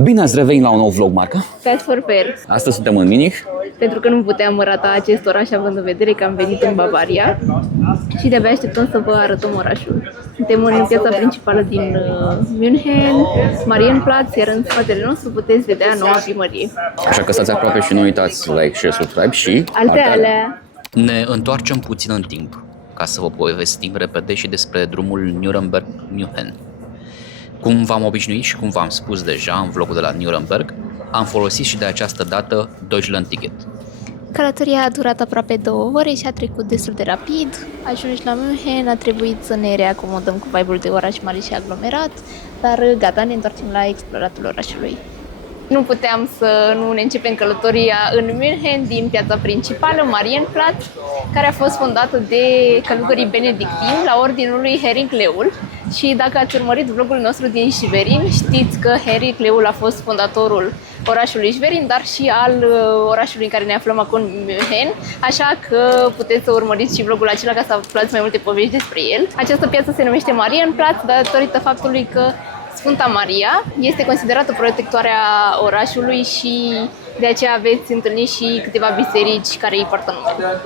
Bine ați revenit la un nou vlog, Marca. Fast for Fair. Astăzi suntem în Munich. Pentru că nu puteam rata acest oraș având în vedere că am venit în Bavaria și de-abia așteptăm să vă arătăm orașul. Suntem în piața principală din München, Marienplatz, iar în spatele nostru puteți vedea noua primărie. Așa că stați aproape și nu uitați like, share, subscribe și Alea. Ne întoarcem puțin în timp, ca să vă povestim repede și despre drumul Nuremberg-München. Cum v-am obișnuit și cum v-am spus deja în vlogul de la Nuremberg, am folosit și de această dată Deutschland-Ticket. Călătoria a durat aproape 2 ore și a trecut destul de rapid. Ajunși la München, a trebuit să ne reacomodăm cu vibe-ul de oraș mare și aglomerat, dar gata, ne întoarcem la exploratul orașului. Nu puteam să nu ne începem călătoria în München din piața principală, Marienplatz, care a fost fondată de călugării benedictini la ordinul lui Heinrich Leul. Și dacă ați urmărit vlogul nostru din Schwerin, știți că Heinrich Leul a fost fondatorul orașului Schwerin, dar și al orașului în care ne aflăm acum, München, așa că puteți să urmăriți și vlogul acela ca să aflați mai multe povești despre el. Această piață se numește Marienplatz datorită faptului că Sfânta Maria este considerată protectoarea orașului și de aceea veți întâlni și câteva biserici care îi poartă numele.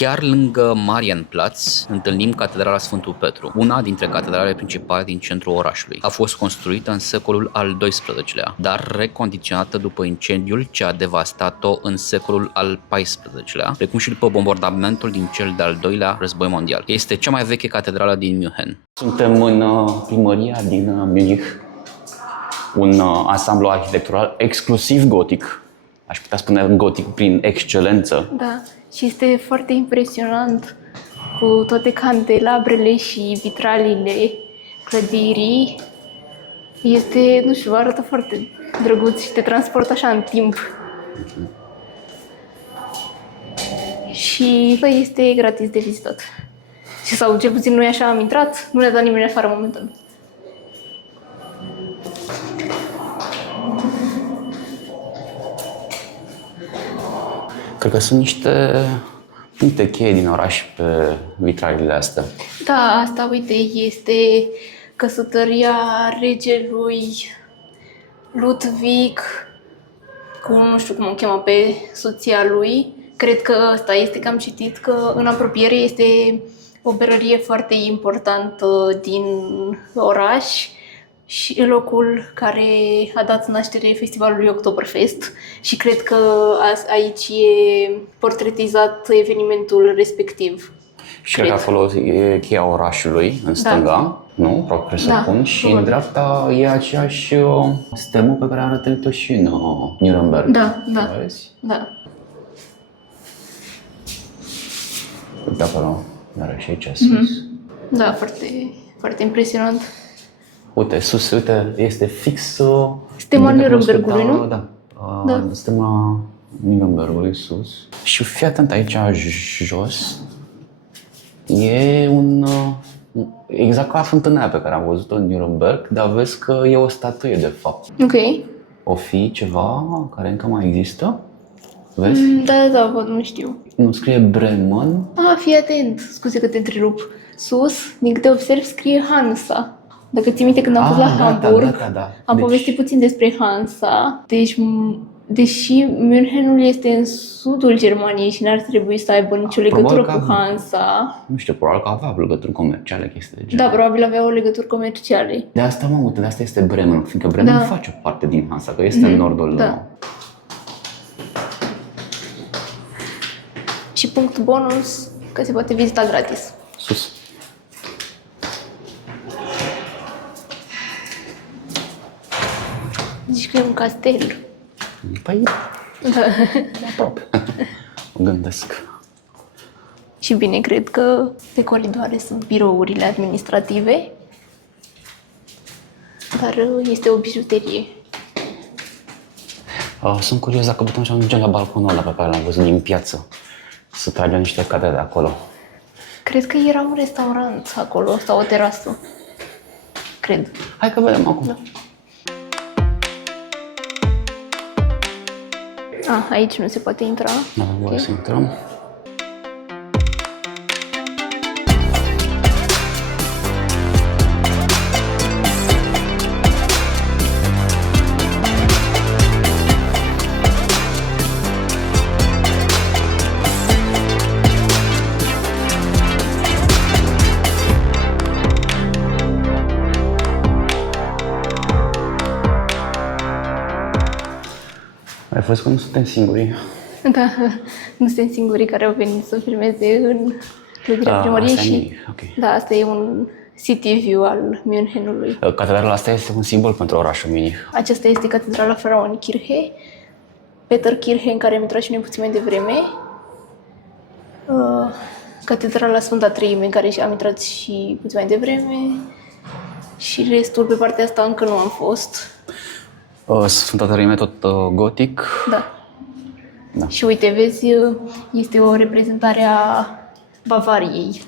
Chiar lângă Marienplatz întâlnim Catedrala Sfântul Petru, una dintre catedralele principale din centrul orașului. A fost construită în secolul al XII-lea, dar recondiționată după incendiul ce a devastat-o în secolul al XIV-lea, precum și după bombardamentul din cel de-al doilea război mondial. Este cea mai veche catedrală din München. suntem în primăria din Munich, un ansamblu arhitectural exclusiv gotic. Aș putea spune gotic prin excelență. Da, și este foarte impresionant cu toate candelabrele și vitralile clădirii. Este, nu știu, arată foarte drăguț și te transportă așa în timp. Și este gratis de vizitat. Și sau cel puțin noi așa am intrat, nu ne-a dat nimeni afară momentan. Cred că sunt niște puncte cheie din oraș pe vitralele astea. Da, asta, uite, este căsătoria regelui Ludwig cu, nu știu cum o cheamă pe soția lui. Cred că asta este că am citit că în apropiere este o berărie foarte importantă din oraș și locul care a dat naștere festivalului Oktoberfest și cred că aici e portretizat evenimentul respectiv. Și cred că acolo e cheia orașului, în stânga, nu? Presupun. Și în dreapta e aceeași stemă pe care am arătat-o și în Nuremberg. Da. Vezi? Da. Uite acolo, iarăși aici sus. Da, foarte, foarte impresionant. Uite, sus, uite, este fix... Stema Nurembergului, nu? Da, stema Nurembergului sus. Și fii atent aici jos, e un... exact ca fântâna pe care am văzut-o în Nuremberg, dar vezi că e o statuie de fapt. Ok. O fi ceva care încă mai există? Vezi? Da, văd, nu știu. Nu, scrie Bremen. Fii atent, scuze că te întrerup. Sus, din câte observ, scrie Hansa. Dacă ții minte, când am fost la Hamburg, am povestit puțin despre Hansa. Deci, deși Münchenul este în sudul Germaniei și n-ar trebui să aibă nicio legătură cu Hansa. Nu știu, probabil că avea legături comerciale, chestii de genul. Da, probabil avea o legături comerciale. De asta, de asta este Bremen, fiindcă Bremen face parte din Hansa, că este în nordul. Da. Și punct bonus, că se poate vizita gratis. Sus. Zici că e un castel. Păi, aproape. O gândesc. Și bine, cred că pe coridoare sunt birourile administrative, dar este o bijuterie. Sunt curios dacă putem să ajungem la balconul ăla pe care l-am văzut din piață. Să tragem niște cadre de acolo. Cred că era un restaurant acolo sau o terasă. Cred. Hai că vedem acum. Aici nu se poate intra. Nu avem voie să intrăm. văzut că nu suntem singuri. Da, nu suntem singurii care au venit să filmeze în clădirea primăriei asta e și Munich, ok. da, asta e un city view al Münchenului. Catedrala asta este un simbol pentru orașul Munich. Aceasta este catedrala Frauenkirche, Peterkirche, în care am intrat și noi puțin mai devreme. Catedrala Sfânta Treime, în care am intrat și puțin mai devreme. Și restul, pe partea asta, încă nu am fost. Sfânta Treime tot gotic. Da. Da. Și uite, vezi, este o reprezentare a Bavariei.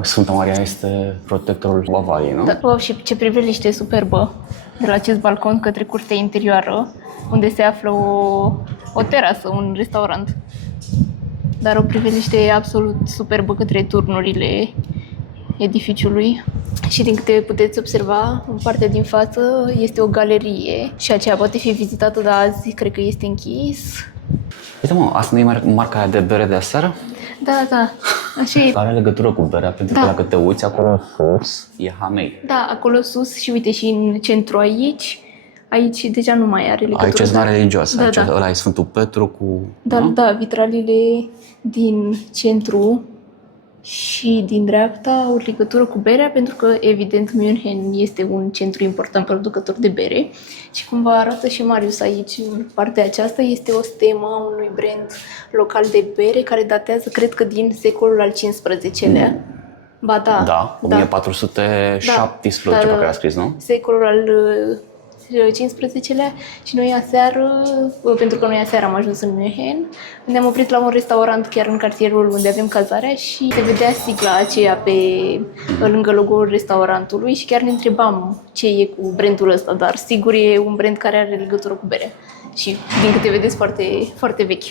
Sfânta Maria este protectorul Bavariei, nu? Da. Wow, și ce priveliște superbă de la acest balcon către curtea interioară, unde se află o terasă, un restaurant. Dar o priveliște absolut superbă către turnurile edificiului. Și din câte puteți observa, în partea din față este o galerie și aceea poate fi vizitată, dar azi cred că este închis. Uite mă, asta nu e marca aia de bere de aseară? Da, da, așa e. Are legătură cu berea, pentru că Da. dacă te uiți acolo sus, e Hamei. Da, acolo sus și uite și în centru aici deja nu mai are legătură. Aici e zona religioasă, Da, aici da. ăla e Sfântul Petru cu... Da, nu? da, vitralele din centru și din dreapta au legătură cu berea, pentru că, evident, München este un centru important producător de bere și cum vă arată și Marius aici, în partea aceasta, este o stemă a unui brand local de bere care datează, cred că, din secolul al XV-lea. Ba da. Da, 1417 Da, pe care a scris, nu? Secolul al XV-lea și noi aseară, pentru că noi aseară am ajuns în München, ne-am oprit la un restaurant chiar în cartierul unde avem cazarea și se vedea sigla aceea lângă logo-ul restaurantului și chiar ne întrebam ce e cu brandul ăsta, dar sigur e un brand care are legătură cu berea și din câte vedeți foarte, foarte vechi.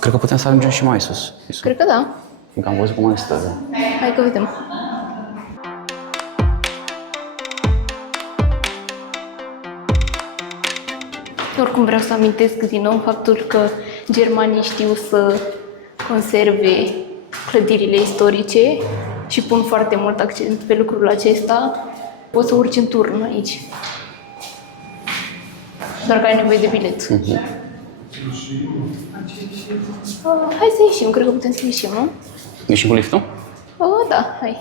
Cred că putem să ajungem și mai sus. Cred că da. Fiindcă am văzut cum este. Hai că vedem. Oricum vreau să amintesc din nou faptul că germanii știu să conserve clădirile istorice și pun foarte mult accent pe lucrul acesta. Poți să urci în turn aici, doar că ai nevoie de bilet. Hai să ieșim, cred că putem să ieșim, nu? Ieșim cu liftul? Da, hai.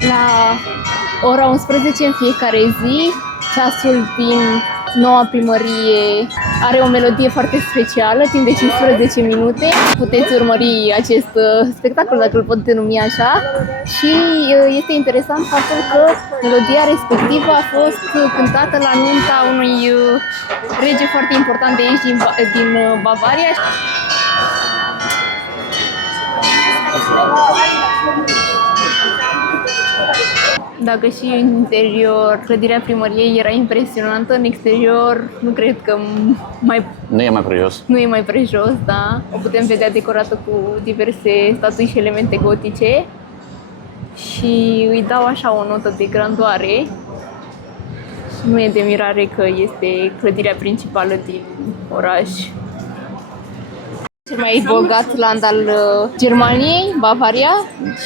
La ora 11 în fiecare zi, ceasul din noua primărie are o melodie foarte specială, timp de 15 minute. Puteți urmări acest spectacol, dacă îl pot denumi așa. Și este interesant faptul că melodia respectivă a fost cântată la nunta unui rege foarte important de aici, din Bavaria. Dacă și în interior clădirea primăriei era impresionantă, în exterior nu cred că Nu e mai prejos. nu e mai prejos, da. O putem vedea decorată cu diverse statui și elemente gotice și îi dau așa o notă de grandoare. Nu e de mirare că este clădirea principală din oraș. Cel mai bogat land al Germaniei, Bavaria,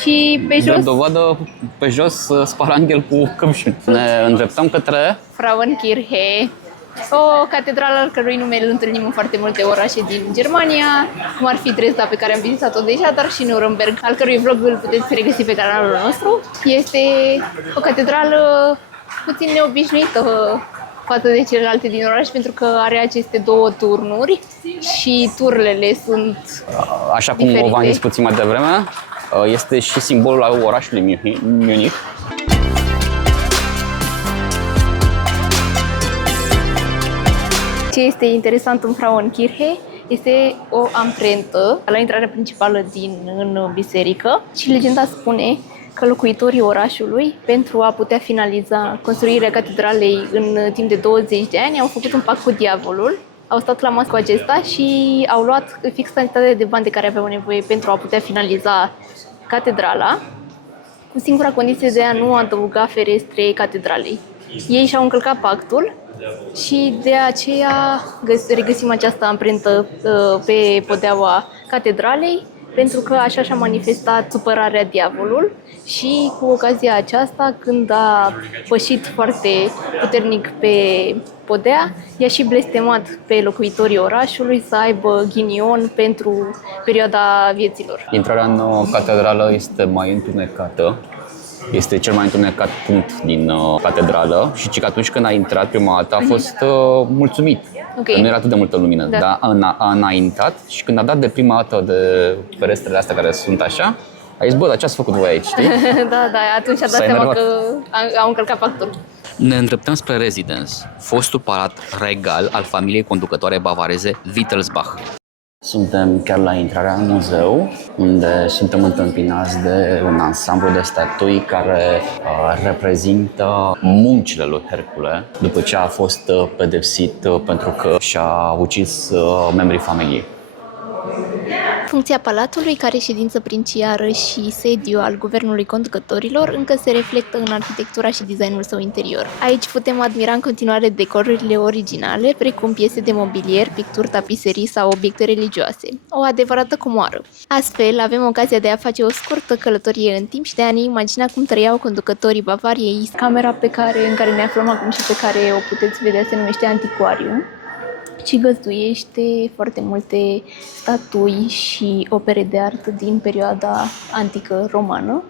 și pe jos De dovadă, pe jos, sparanghel cu căpșuni. Ne îndreptăm către... Frauenkirche, o catedrală al cărui nume îl întâlnim în foarte multe orașe din Germania, cum ar fi Dresda, pe care am vizitat-o deja, dar și Nuremberg, al cărui vlog îl puteți regăsi pe canalul nostru. Este o catedrală puțin neobișnuită față de celelalte din oraș, pentru că are aceste două turnuri și turlele sunt Așa cum diferite. v-am zis puțin mai devreme, este și simbolul al orașului Munich. Ce este interesant în Frauenkirche este o amprentă la intrarea principală în biserică și legenda spune că locuitorii orașului, pentru a putea finaliza construirea catedralei în timp de 20 de ani, au făcut un pact cu diavolul, au stat la masă cu acesta și au luat fix cantitatea de bani de care aveau nevoie pentru a putea finaliza catedrala, cu singura condiție de a nu adăuga ferestre catedralei. Ei și-au încălcat pactul și de aceea regăsim această amprentă pe podeaua catedralei, pentru că așa și-a manifestat supărarea diavolul și cu ocazia aceasta, când a pășit foarte puternic pe podea, i-a și blestemat pe locuitorii orașului să aibă ghinion pentru perioada vieților. Intrarea în catedrală este mai întunecată. Este cel mai întunecat punct din catedrală și că atunci când a intrat prima dată a fost mulțumit. Okay. Că nu era atât de multă lumină, Da. dar a înaintat și când a dat de prima dată de ferestrele astea care sunt așa, a zis, bă, dar ce ați făcut voi aici, știi? Da, atunci a dat S-a seama enervat. că au încălcat pactul. Ne îndreptăm spre Residence, fostul palat regal al familiei conducătoare bavareze Wittelsbach. Suntem chiar la intrarea în muzeu, unde suntem întâmpinați de un ansamblu de statui care reprezintă muncile lui Hercule după ce a fost pedepsit pentru că și-a ucis membrii familiei. Funcția palatului, ca reședință princiară și sediu al guvernului conducătorilor, încă se reflectă în arhitectura și designul său interior. Aici putem admira în continuare decorurile originale, precum piese de mobilier, picturi, tapiserii sau obiecte religioase. O adevărată comoară. Astfel, avem ocazia de a face o scurtă călătorie în timp și de a ne imagina cum trăiau conducătorii Bavariei. Camera în care ne aflăm acum și pe care o puteți vedea se numește Antiquarium și găzduiește foarte multe statui și opere de artă din perioada antică romană.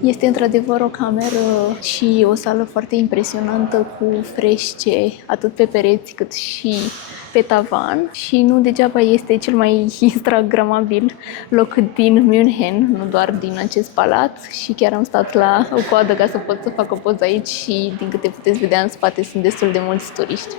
Este într-adevăr o cameră și o sală foarte impresionantă cu frește atât pe pereți cât și pe tavan și nu degeaba este cel mai instagramabil loc din München, nu doar din acest palat, și chiar am stat la o coadă ca să pot să fac o poză aici și din câte puteți vedea în spate sunt destul de mulți turiști.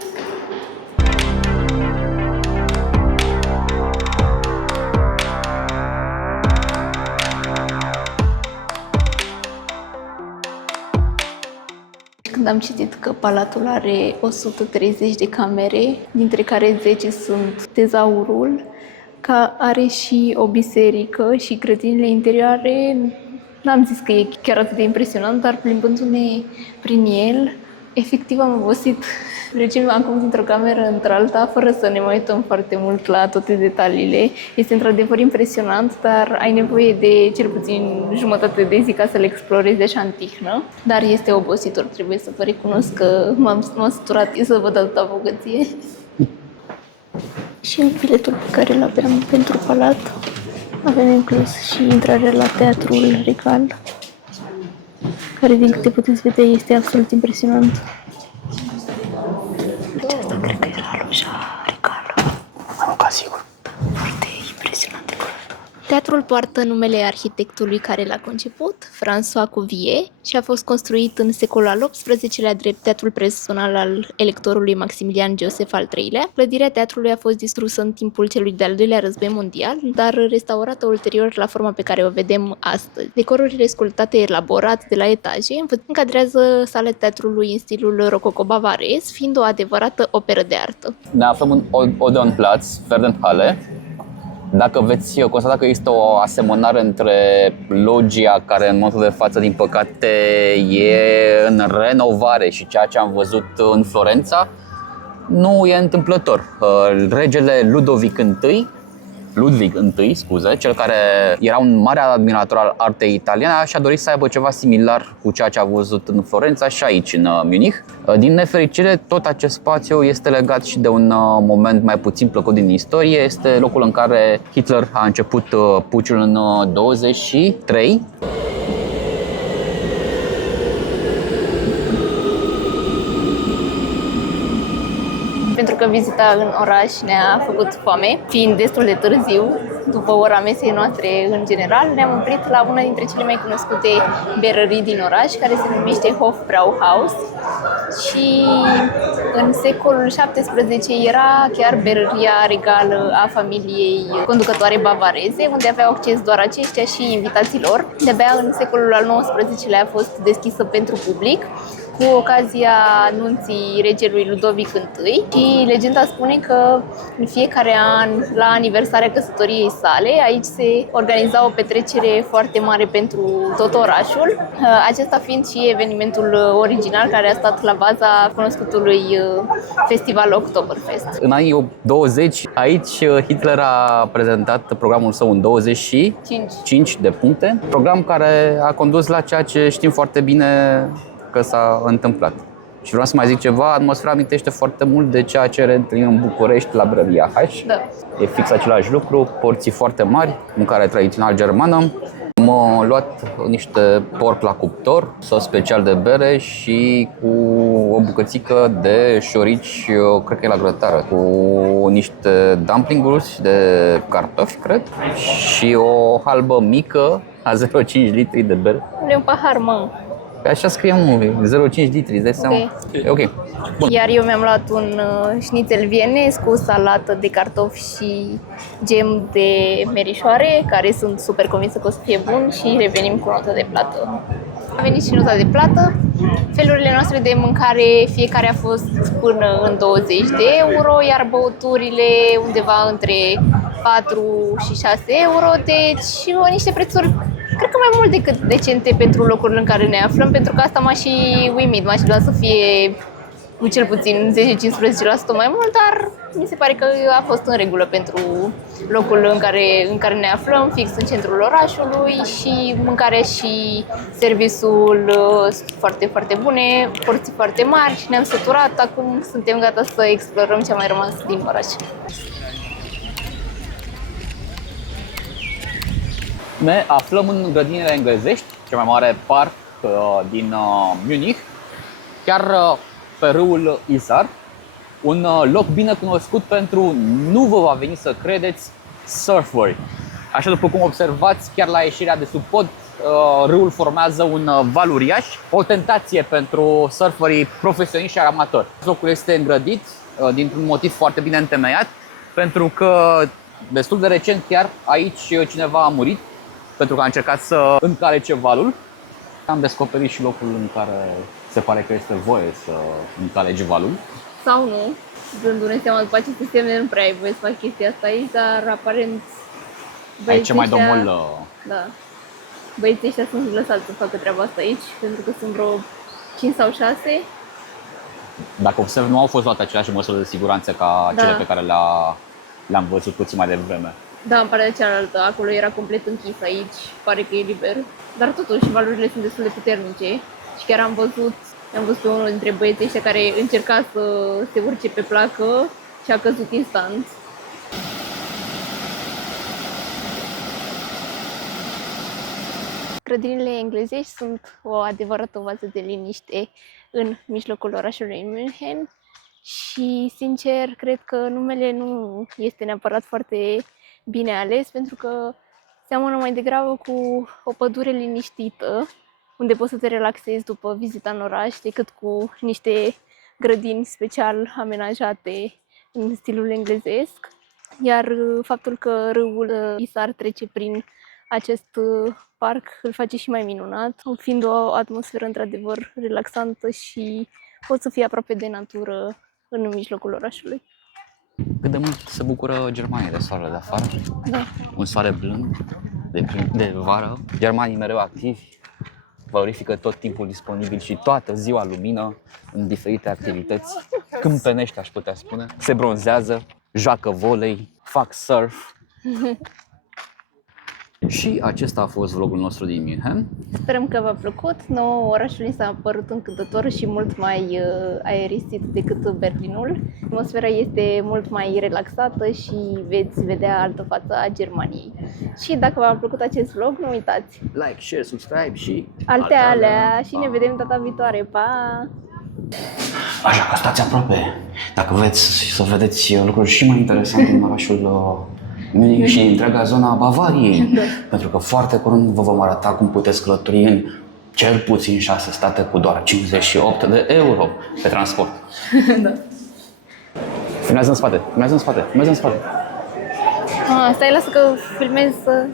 Când am citit că palatul are 130 de camere, dintre care 10 sunt tezaurul, că are și o biserică și grădinile interioare, n-am zis că e chiar atât de impresionant, dar plimbându-ne prin el, efectiv am obosit. Trecem acum dintr-o cameră într-alta, fără să ne mai uităm foarte mult la toate detaliile. Este într-adevăr impresionant, dar ai nevoie de cel puțin jumătate de zi ca să le explorezi așa în tihnă. Dar este obositor, trebuie să vă recunosc că m-am săturat să văd atâta bogăție. Și în biletul pe care îl aveam pentru palat avem inclus și intrarea la Teatrul Regal, care, din câte puteți vedea, este absolut impresionant. Aceasta cred că era loja regală. Am ca sigur. Foarte impresionant decorat. Teatrul poartă numele arhitectului care l-a conceput, François Cuvier, și a fost construit în secolul al XVIII-lea drept teatrul personal al electorului Maximilian Joseph al III-lea. Clădirea teatrului a fost distrusă în timpul celui de-al doilea război mondial, dar restaurată ulterior la forma pe care o vedem astăzi. Decorurile sculptate elaborat de la etaje încadrează sala teatrului în stilul rococo-bavarez, fiind o adevărată operă de artă. Ne aflăm în Odeonplatz, Werdenhalle. Dacă veți constata că există o asemănare între logia care în momentul de față, din păcate, e în renovare și ceea ce am văzut în Florența, nu e întâmplător. Regele Ludwig I, cel care era un mare admirator al artei italiene, și-a dorit să aibă ceva similar cu ceea ce a văzut în Florența și aici, în Munich. Din nefericire, tot acest spațiu este legat și de un moment mai puțin plăcut din istorie. Este locul în care Hitler a început puciul în 23. Pentru că vizita în oraș ne-a făcut foame, fiind destul de târziu, după ora mesei noastre în general, ne-am oprit la una dintre cele mai cunoscute berării din oraș, care se numește Hofbrauhaus. Și în secolul XVII era chiar berăria regală a familiei conducătoare bavareze, unde aveau acces doar aceștia și invitații lor. De-abia în secolul al XIX-lea a fost deschisă pentru public cu ocazia anunții regelui Ludovic I și legenda spune că în fiecare an, la aniversarea căsătoriei sale, aici se organiza o petrecere foarte mare pentru tot orașul, acesta fiind și evenimentul original care a stat la baza cunoscutului festival Oktoberfest. În anii 20, aici Hitler a prezentat programul său în 25 de puncte, program care a condus la ceea ce știm foarte bine că s-a întâmplat. Și vreau să mai zic ceva, atmosfera amintește foarte mult de ceea ce reîntâlnim în București la Brălia H. Da. E fix același lucru, porții foarte mari, mâncare tradițional germană. Am luat niște porc la cuptor, sos special de bere și cu o bucățică de șorici, cred că e la grătară, cu niște dumplinguri de cartofi, cred, și o halbă mică a 0,5 litri de bere. E un pahar, mă. Așa scrie, mă, 0,5 litri, îți dai seama? Ok. Bun. Iar eu mi-am luat un șnițel vienez cu salată de cartofi și gem de merișoare, care sunt super convinsă că o să fie bun, și revenim cu nota de plată. A venit și nota de plată. Felurile noastre de mâncare, fiecare a fost până în 20 de euro, iar băuturile undeva între 4 și 6 euro, deci niște prețuri cred că mai mult decât decente pentru locurile în care ne aflăm, pentru că asta m-a și uimit, m-a și luat să fie cu cel puțin 10-15% mai mult, dar mi se pare că a fost în regulă pentru locul în care ne aflăm, fix în centrul orașului, și mâncarea și serviciul sunt foarte, foarte bune, porții foarte mari și ne-am săturat, acum suntem gata să explorăm ce a mai rămas din oraș. Ne aflăm în grădinile englezești, cel mai mare parc din Munich, chiar pe râul Isar, un loc bine cunoscut pentru, nu vă va veni să credeți, surferi. Așa, după cum observați, chiar la ieșirea de sub pod, râul formează un val uriaș, o tentație pentru surferii profesioniști și amatori. Locul este îngrădit dintr-un motiv foarte bine întemeiat, pentru că destul de recent chiar aici cineva a murit pentru că a încercat să încalece valul. Am descoperit și locul în care se pare că este voie să încaleci valul. Sau nu, dându-ne seama după aceste semne, nu prea ai voie să faci chestia asta aici, dar aparent Aici mai domnul... Da. Băieții ăștia sunt lăsați să facă treaba asta aici, pentru că sunt vreo 5 sau 6. Dacă observ, nu au fost luate aceleași măsuri de siguranță ca cele pe care le-am văzut puțin mai devreme. Da, în partea cealaltă, acolo era complet închis, aici pare că e liber. Dar totuși, valurile sunt destul de puternice și chiar am văzut pe unul dintre băieții ăștia care încerca să se urce pe placă și a căzut instant. Grădinile englezești sunt o adevărată oază de liniște în mijlocul orașului München și, sincer, cred că numele nu este neapărat foarte bine ales, pentru că seamănă mai degrabă cu o pădure liniștită, unde poți să te relaxezi după vizita în oraș, decât cu niște grădini special amenajate în stilul englezesc. Iar faptul că râul Isar trece prin acest parc îl face și mai minunat, fiind o atmosferă într-adevăr relaxantă și poți să fii aproape de natură în mijlocul orașului. Cât de mult se bucură Germania de soarele de afară? Da. Un soare blând de vară. Germanii mereu activi, valorifică tot timpul disponibil și toată ziua lumină în diferite activități câmpenești, aș putea spune. Se bronzează, joacă volei, fac surf. Și acesta a fost vlogul nostru din München. Sperăm că v-a plăcut. Nouă orașul ni s-a părut încântător și mult mai aerisit decât Berlinul. Atmosfera este mult mai relaxată și veți vedea altă față a Germaniei. Și dacă v-a plăcut acest vlog, nu uitați! Like, share, subscribe și Alte alea și ne vedem data viitoare. Pa! Așa că stați aproape. Dacă vreți să vedeți lucruri și mai interesante în orașul Munich și întreaga zona a Bavariei. Da. Pentru că foarte curând vă vom arăta cum puteți călători în cel puțin 6 state cu doar 58 de euro pe transport. Da. Filmează în spate, filmează în spate, filmează în spate. Stai, lasă că filmez să...